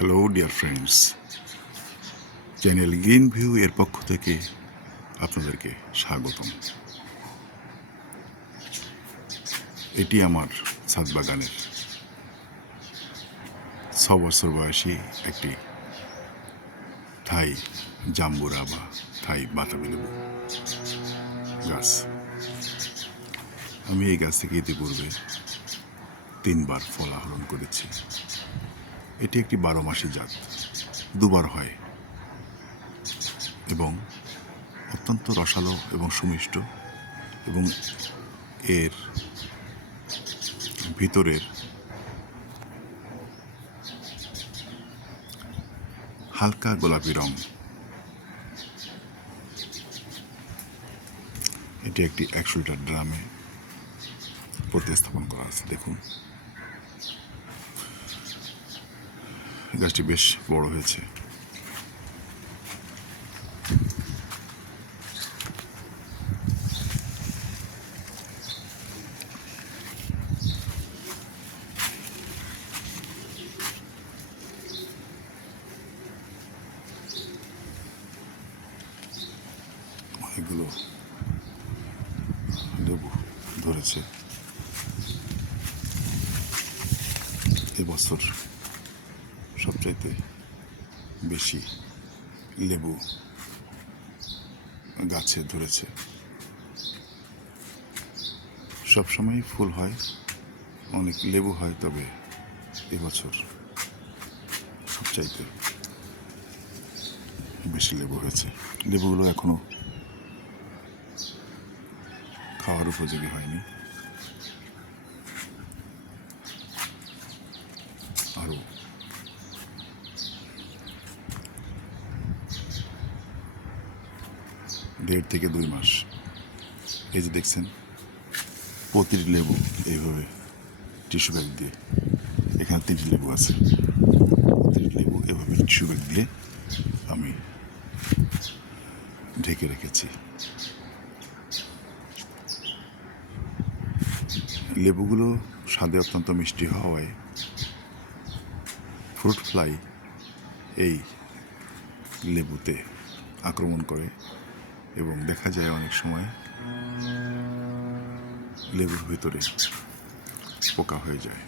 Hello dear friends, channel green view এর পক্ষ থেকে আপনাদেরকে স্বাগতম। এটি আমার ছাদ বাগানের 6 বছর বয়সী একটি থাই জাম্বুরা বা থাই বাতাবি লেবু গাছ। আমি এই গাছ থেকে ইতিপূর্বে 3 বার ফল আহরণ করেছি। এটি একটি 12 মাসি জাত, 2 বার হয় এবং অত্যন্ত রসালো এবং সুমিষ্ট, এবং এর ভিতরের হালকা গোলাপি রং। এটি একটি 100 লিটার ড্রামে প্রতিস্থাপন করা আছে। দেখুন, গাছটি বেশ বড় হয়েছে। অনেকগুলো লেবু ধরেছে। এবছর সবচাইতে বেশি লেবু গাছে ধরেছে। সবসময় ফুল হয়, অনেক লেবু হয়, তবে এবছর সবচাইতে বেশি লেবু হয়েছে। লেবুগুলো এখনো খাওয়ার উপযোগী হয়নি, আরও 1.5 থেকে 2 মাস। এই যে দেখছেন, প্রতিটি লেবু এইভাবে টিস্যু ব্যাগ দিয়ে, এখানে 3টি লেবু আছে, প্রতিটি লেবু এভাবে টিস্যু ব্যাগ দিয়ে আমি ঢেকে রেখেছি। লেবুগুলো স্বাদে অত্যন্ত মিষ্টি হওয়ায় ফ্রুট ফ্লাই এই লেবুতে আক্রমণ করে এবং দেখা যায় অনেক সময় লেবুর ভিতরে পোকা হয়ে যায়।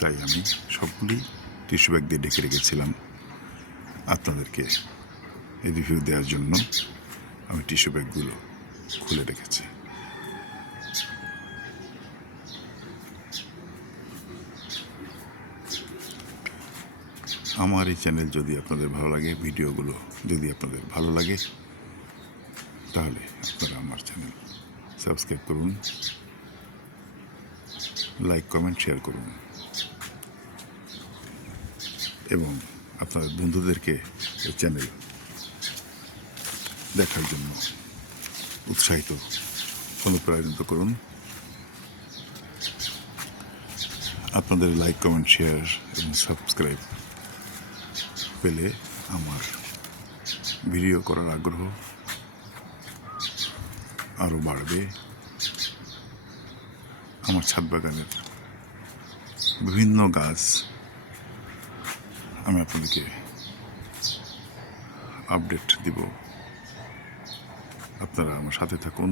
তাই আমি সবগুলি টিস্যু ব্যাগ দিয়ে ঢেকে রেখেছিলাম। আপনাদেরকে এই রিভিউ দেওয়ার জন্য আমি টিস্যু ব্যাগগুলো খুলে রেখেছি। আমার এই চ্যানেল যদি আপনাদের ভালো লাগে, ভিডিওগুলো যদি আপনাদের ভালো লাগে, তাহলে আপনারা আমার চ্যানেল সাবস্ক্রাইব করুন, লাইক, কমেন্ট, শেয়ার করুন এবং আপনাদের বন্ধুদেরকে এই চ্যানেল দেখার জন্য উৎসাহিত, অনুপ্রাণিত করুন। আপনাদের লাইক, কমেন্ট, শেয়ার এবং সাবস্ক্রাইব পেলে আমার ভিডিও করার আগ্রহ আরও বাড়বে। আমার ছাদ বাগানের বিভিন্ন গাছ আমি আপনাদেরকে আপডেট দিব। আপনারা আমার সাথে থাকুন।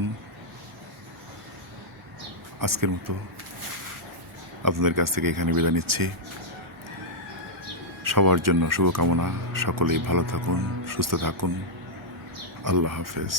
আজকের মতো আপনাদের কাছ থেকে এখানে বিদায় নিচ্ছি। সবার জন্য শুভকামনা। সকলেই ভালো থাকুন, সুস্থ থাকুন। আল্লাহ হাফেজ।